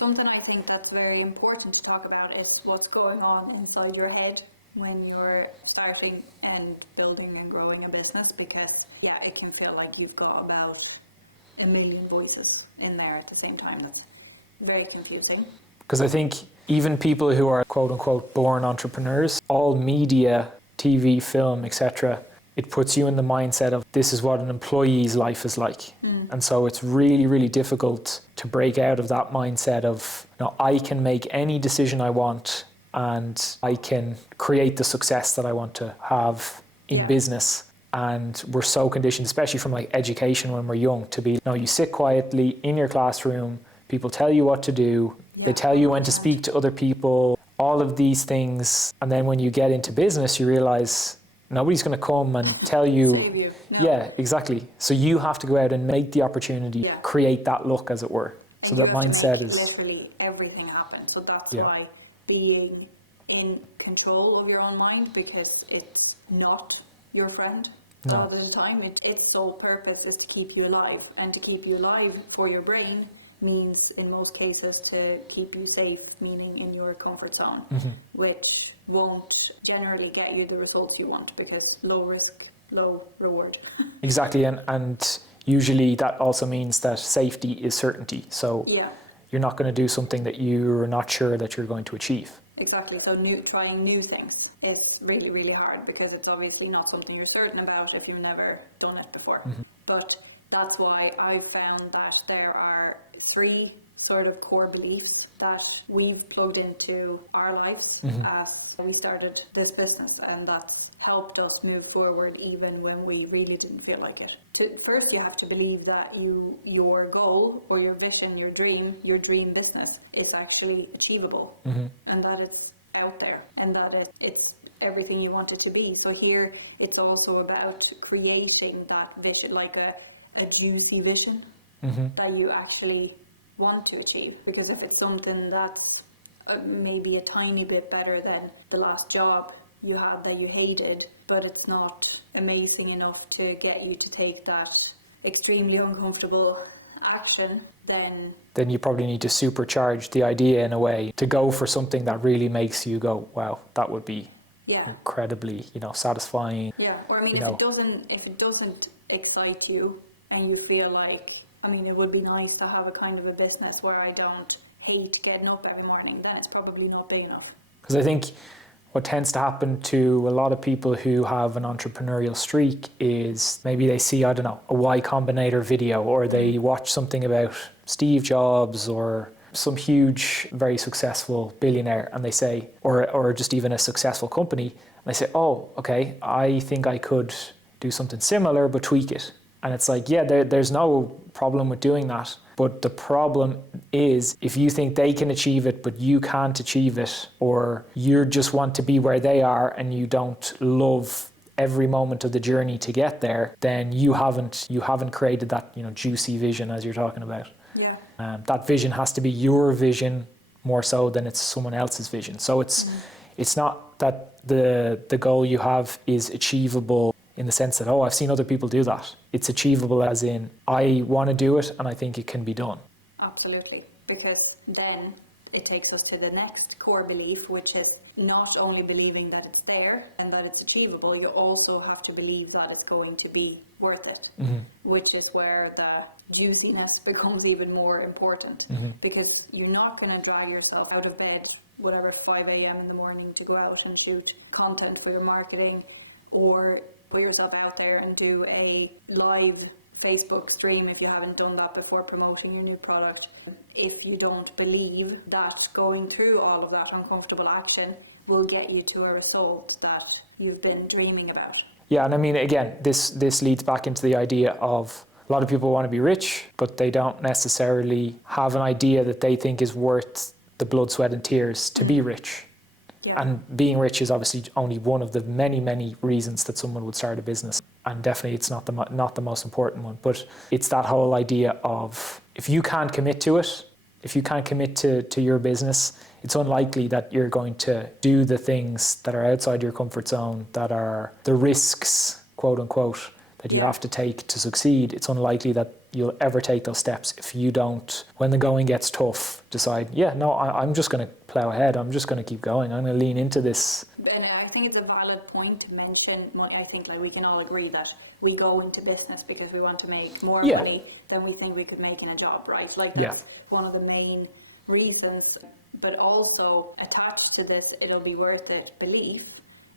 something I think that's very important to talk about is what's going on inside your head when you're starting and building and growing a business, because it can feel like you've got about a million voices in there at the same time. That's very confusing. Because I think even people who are quote unquote born entrepreneurs, all media, TV, film, etc., it puts you in the mindset of this is what an employee's life is like. And so it's really, really difficult to break out of that mindset of, I can make any decision I want and I can create the success that I want to have in business. And we're so conditioned, especially from like education when we're young, to be, you sit quietly in your classroom, people tell you what to do, they tell you when to speak to other people, all of these things. And then when you get into business, you realize nobody's going to come and tell you. Save you. No. Yeah, exactly. So you have to go out and make the opportunity, create that look, as it were. So that mindset is... literally everything happen. So that's why being in control of your own mind, because it's not your friend a lot of the time. Its sole purpose is to keep you alive. And to keep you alive for your brain means, in most cases, to keep you safe, meaning in your comfort zone, which won't generally get you the results you want, because low risk, low reward. Exactly, and usually that also means that safety is certainty. So you're not going to do something that you're not sure that you're going to achieve. Exactly, so trying new things is really, really hard, because it's obviously not something you're certain about if you've never done it before. But that's why I found that there are 3 sort of core beliefs that we've plugged into our lives as we started this business, and that's helped us move forward even when we really didn't feel like it. First, you have to believe that your goal or your vision, your dream business is actually achievable, and that it's out there, and that it's everything you want it to be. So here it's also about creating that vision, like a juicy vision that you actually want to achieve. Because if it's something that's maybe a tiny bit better than the last job you had that you hated, but it's not amazing enough to get you to take that extremely uncomfortable action, then you probably need to supercharge the idea in a way to go for something that really makes you go, wow, that would be incredibly, satisfying. Yeah, or I mean, if it doesn't excite you and you feel like, it would be nice to have a kind of a business where I don't hate getting up every morning, then it's probably not big enough. Because I think what tends to happen to a lot of people who have an entrepreneurial streak is maybe they see, a Y Combinator video, or they watch something about Steve Jobs or some huge, very successful billionaire, and they say, or just even a successful company, and they say, oh, okay, I think I could do something similar but tweak it. And it's like, there's no problem with doing that. But the problem is if you think they can achieve it, but you can't achieve it, or you just want to be where they are and you don't love every moment of the journey to get there, then you haven't created that, juicy vision as you're talking about. Yeah. That vision has to be your vision more so than it's someone else's vision. So it's not that the goal you have is achievable in the sense that, I've seen other people do that. It's achievable as in, I want to do it and I think it can be done. Absolutely, because then it takes us to the next core belief, which is not only believing that it's there and that it's achievable, you also have to believe that it's going to be worth it, which is where the juiciness becomes even more important, because you're not going to drag yourself out of bed, 5 a.m. in the morning to go out and shoot content for your marketing, or put yourself out there and do a live Facebook stream if you haven't done that before, promoting your new product. If you don't believe that going through all of that uncomfortable action will get you to a result that you've been dreaming about. Yeah, and again, this leads back into the idea of a lot of people want to be rich, but they don't necessarily have an idea that they think is worth the blood, sweat and tears to be rich. Yeah. And being rich is obviously only one of the many, many reasons that someone would start a business. And definitely it's not the most important one. But it's that whole idea of, if you can't commit to it, if you can't commit to your business, it's unlikely that you're going to do the things that are outside your comfort zone, that are the risks, quote unquote, that you have to take to succeed. It's unlikely that you'll ever take those steps if you don't, when the going gets tough, decide, yeah, no, I'm just going to plow ahead. I'm just going to keep going. I'm going to lean into this. And I think it's a valid point to mention money. I think like we can all agree that we go into business because we want to make more money than we think we could make in a job, right? Like that's one of the main reasons. But also attached to this, it'll be worth it belief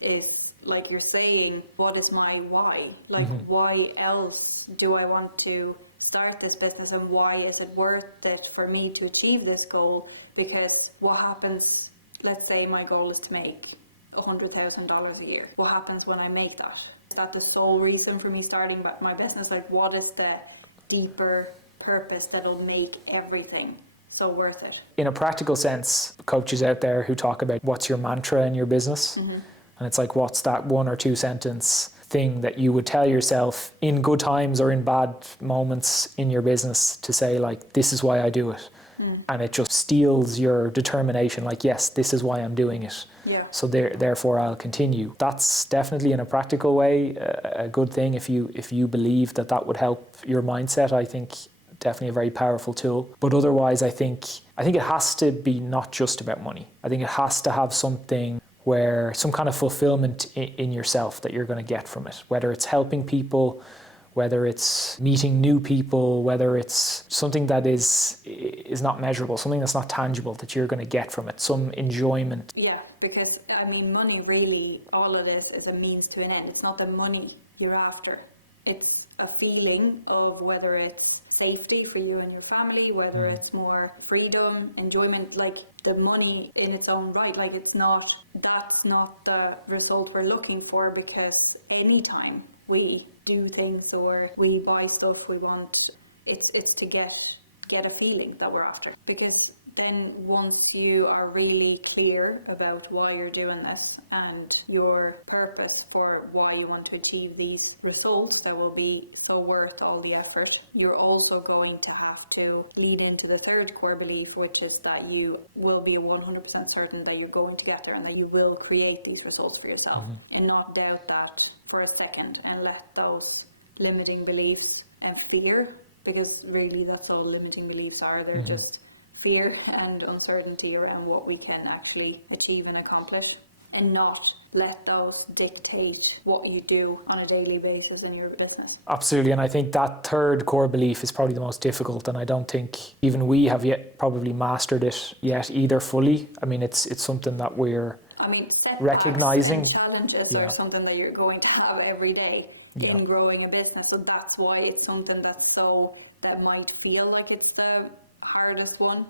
is, like you're saying, what is my why? Like, why else do I want to start this business, and why is it worth it for me to achieve this goal? Because what happens, let's say my goal is to make $100,000 a year. What happens when I make that? Is that the sole reason for me starting my business? Like, what is the deeper purpose that'll make everything so worth it? In a practical sense, coaches out there who talk about what's your mantra in your business, and it's like, what's that 1 or 2 sentence thing that you would tell yourself in good times or in bad moments in your business to say, like, this is why I do it. And it just steals your determination, like, yes, this is why I'm doing it. So therefore I'll continue. That's definitely, in a practical way, a good thing. If you believe that would help your mindset, I think definitely a very powerful tool. But otherwise, I think it has to be not just about money. I think it has to have something where some kind of fulfillment in yourself that you're going to get from it, whether it's helping people, whether it's meeting new people, whether it's something that is not measurable, something that's not tangible that you're going to get from it, some enjoyment. Yeah, because I mean, money really, all it is a means to an end. It's not the money you're after. It's a feeling of whether it's safety for you and your family, whether it's more freedom, enjoyment, like the money in its own right. Like that's not the result we're looking for, because anytime we do things or we buy stuff we want, it's to get a feeling that we're after. Because then once you are really clear about why you're doing this and your purpose for why you want to achieve these results that will be so worth all the effort, you're also going to have to lean into the third core belief, which is that you will be 100% certain that you're going to get there and that you will create these results for yourself, and not doubt that for a second and let those limiting beliefs and fear, because really that's all limiting beliefs are. They're just fear and uncertainty around what we can actually achieve and accomplish, and not let those dictate what you do on a daily basis in your business. Absolutely, and I think that third core belief is probably the most difficult, and I don't think even we have yet probably mastered it yet either fully. I mean, it's something that we're recognizing. Challenges are something that you're going to have every day in growing a business, so that's why it's something that might feel like it's the hardest one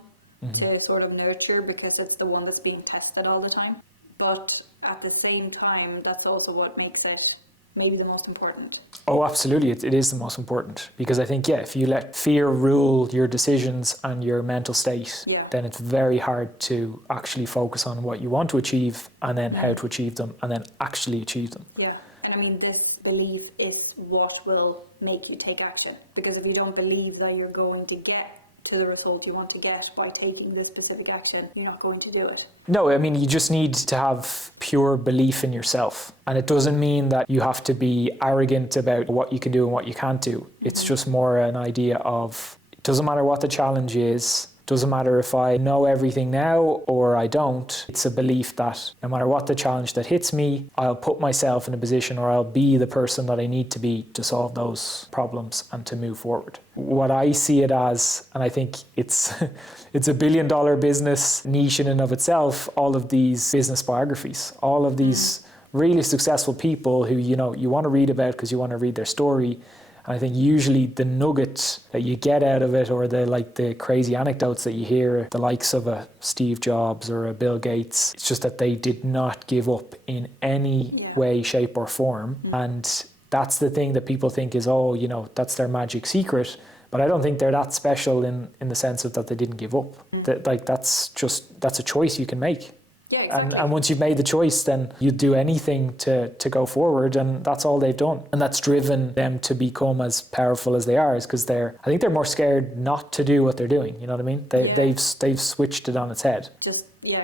to sort of nurture, because it's the one that's being tested all the time. But at the same time, that's also what makes it maybe the most important. Oh, absolutely. It is the most important, because I think, if you let fear rule your decisions and your mental state, then it's very hard to actually focus on what you want to achieve and then how to achieve them and then actually achieve them. Yeah. And I mean, this belief is what will make you take action, because if you don't believe that you're going to get to the result you want to get by taking this specific action, you're not going to do it. No, I mean, you just need to have pure belief in yourself. And it doesn't mean that you have to be arrogant about what you can do and what you can't do. It's just more an idea of, it doesn't matter what the challenge is, doesn't matter if I know everything now or I don't. It's a belief that no matter what the challenge that hits me, I'll put myself in a position, or I'll be the person that I need to be to solve those problems and to move forward. What I see it as, and I think it's a billion-dollar business niche in and of itself, all of these business biographies, all of these really successful people who you want to read about because you want to read their story. And I think usually the nugget that you get out of it, or the crazy anecdotes that you hear, the likes of a Steve Jobs or a Bill Gates, it's just that they did not give up in any way, shape or form. And that's the thing that people think is, that's their magic secret. But I don't think they're that special in the sense of that they didn't give up. That's a choice you can make. Yeah, exactly. And once you've made the choice, then you do anything to go forward, and that's all they've done. And that's driven them to become as powerful as they are, is because I think they're more scared not to do what they're doing. You know what I mean? They've switched it on its head.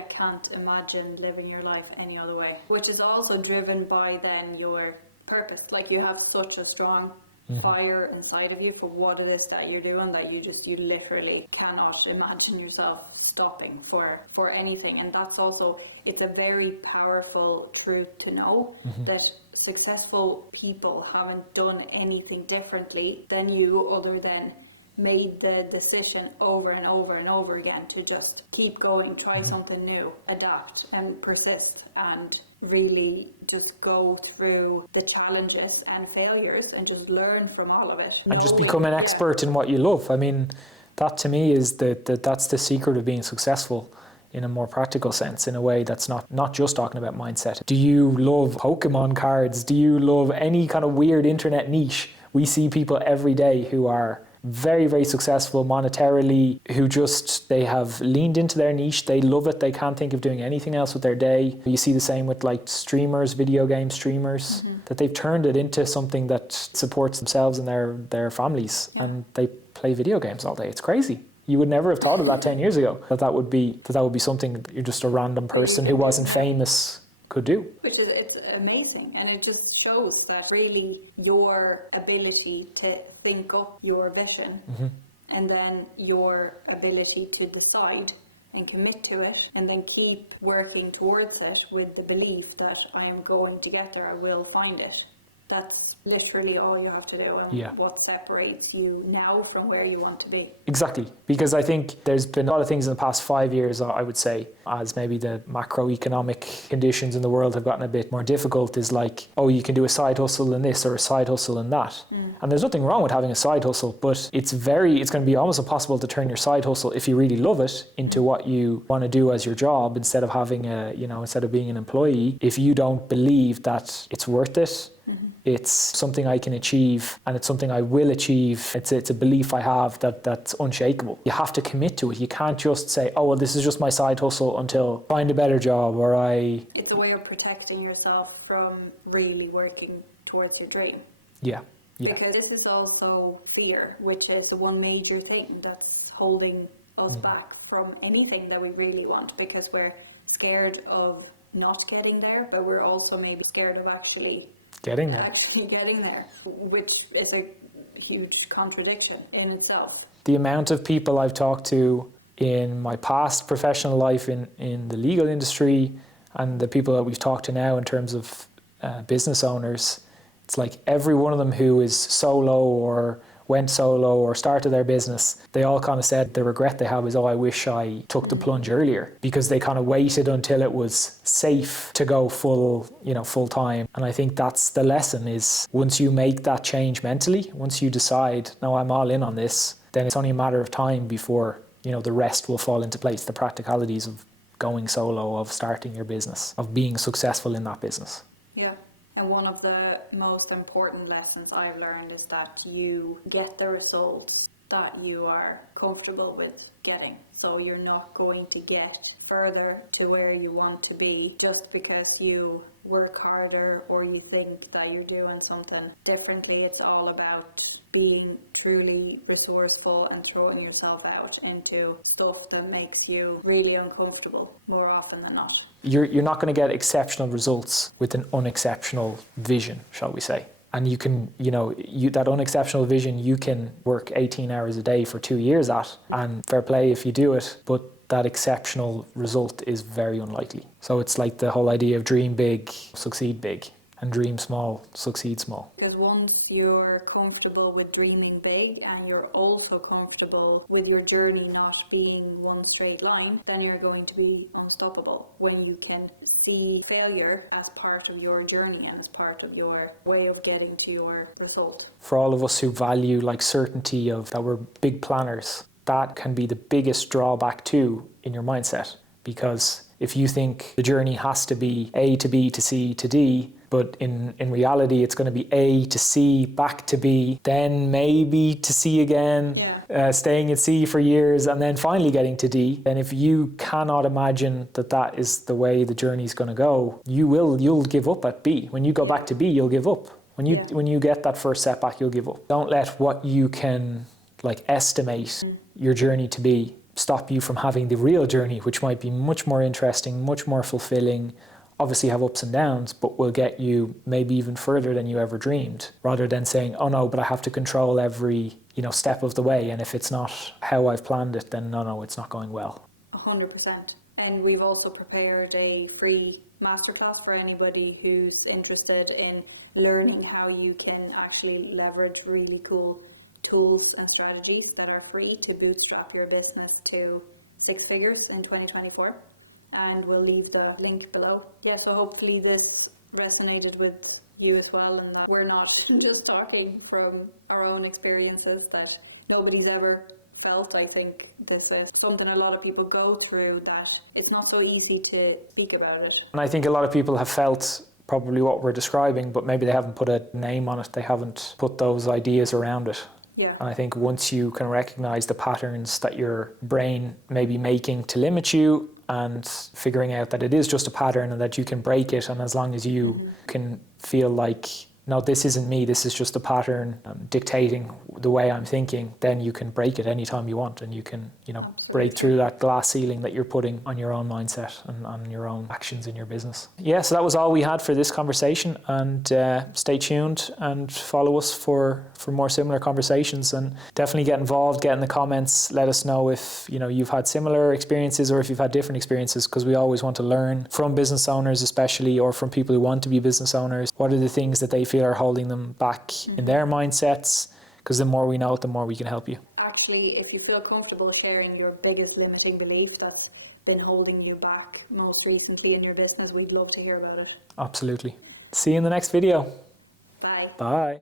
Can't imagine living your life any other way. Which is also driven by then your purpose. Like, you have such a strong fire inside of you for what it is that you're doing, that you literally cannot imagine yourself stopping for anything. And that's also, it's a very powerful truth to know, that successful people haven't done anything differently than you, other than made the decision over and over and over again to just keep going, try something new, adapt and persist, and really just go through the challenges and failures and just learn from all of it. And just become an expert in what you love. I mean, that to me is that's the secret of being successful in a more practical sense, in a way that's not just talking about mindset. Do you love Pokemon cards? Do you love any kind of weird internet niche? We see people every day who are very, very successful monetarily, who they have leaned into their niche, they love it, they can't think of doing anything else with their day. You see the same with like streamers, video game streamers, that they've turned it into something that supports themselves and their families, and they play video games all day. It's crazy. You would never have thought of that 10 years ago, that would be something that you're just a random person who wasn't famous could do. Which is, it's amazing, and it just shows that really your ability to think up your vision, and then your ability to decide and commit to it, and then keep working towards it with the belief that I am going to get there, I will find it. That's literally all you have to do, and what separates you now from where you want to be. Exactly, because I think there's been a lot of things in the past 5 years, I would say, as maybe the macroeconomic conditions in the world have gotten a bit more difficult, is like, oh, you can do a side hustle in this or a side hustle in that. And there's nothing wrong with having a side hustle, but it's going to be almost impossible to turn your side hustle, if you really love it, into what you want to do as your job, instead of having instead of being an employee, if you don't believe that it's worth it. It's something I can achieve, and it's something I will achieve. It's a belief I have that's unshakable. You have to commit to it. You can't just say, oh, well, this is just my side hustle until I find a better job, or It's a way of protecting yourself from really working towards your dream. Yeah. Because this is also fear, which is the one major thing that's holding us back from anything that we really want, because we're scared of not getting there, but we're also maybe scared of actually getting there, which is a huge contradiction in itself. The amount of people I've talked to in my past professional life in the legal industry, and the people that we've talked to now in terms of business owners, it's like every one of them who is solo or went solo or started their business, they all kind of said the regret they have is, oh, I wish I took the plunge earlier, because they kind of waited until it was safe to go full time. And I think that's the lesson, is once you make that change mentally, once you decide, no, I'm all in on this, then it's only a matter of time before, the rest will fall into place. The practicalities of going solo, of starting your business, of being successful in that business. Yeah. And one of the most important lessons I've learned is that you get the results that you are comfortable with getting. So you're not going to get further to where you want to be just because you work harder or you think that you're doing something differently. It's all about being truly resourceful and throwing yourself out into stuff that makes you really uncomfortable more often than not. You're not going to get exceptional results with an unexceptional vision, shall we say. And you can, that unexceptional vision, you can work 18 hours a day for 2 years at, and fair play if you do it, but that exceptional result is very unlikely. So it's like the whole idea of dream big, succeed big, and dream small, succeed small. Because once you're comfortable with dreaming big, and you're also comfortable with your journey not being one straight line, then you're going to be unstoppable when you can see failure as part of your journey and as part of your way of getting to your result. For all of us who value certainty of that we're big planners, that can be the biggest drawback too in your mindset. Because if you think the journey has to be A to B to C to D, but in reality it's going to be A to C, back to B, then maybe to C again, staying at C for years, and then finally getting to D. And if you cannot imagine that is the way the journey is going to go, you'll give up at B. When you go back to B, you'll give up. When you get that first setback, you'll give up. Don't let what you can estimate your journey to be stop you from having the real journey, which might be much more interesting, much more fulfilling, obviously have ups and downs, but will get you maybe even further than you ever dreamed, rather than saying, oh no, but I have to control every, step of the way. And if it's not how I've planned it, then no, it's not going well. 100%. And we've also prepared a free masterclass for anybody who's interested in learning how you can actually leverage really cool tools and strategies that are free to bootstrap your business to 6 figures in 2024. And we'll leave the link below. Yeah, so hopefully this resonated with you as well, and that we're not just talking from our own experiences that nobody's ever felt. I think this is something a lot of people go through, that it's not so easy to speak about it. And I think a lot of people have felt probably what we're describing, but maybe they haven't put a name on it. They haven't put those ideas around it. Yeah. And I think once you can recognize the patterns that your brain may be making to limit you, and figuring out that it is just a pattern and that you can break it, and as long as you can feel like, no, this isn't me, this is just a pattern dictating the way I'm thinking, then you can break it anytime you want, and you can, break through that glass ceiling that you're putting on your own mindset and on your own actions in your business. Yeah, so that was all we had for this conversation, and stay tuned and follow us for more similar conversations, and definitely get involved, get in the comments, let us know if you've had similar experiences or if you've had different experiences, because we always want to learn from business owners especially, or from people who want to be business owners. What are the things that they feel are holding them back in their mindsets? Because the more we know, the more we can help you. Actually, if you feel comfortable sharing your biggest limiting belief that's been holding you back most recently in your business, we'd love to hear about it. Absolutely. See you in the next video. Bye. Bye.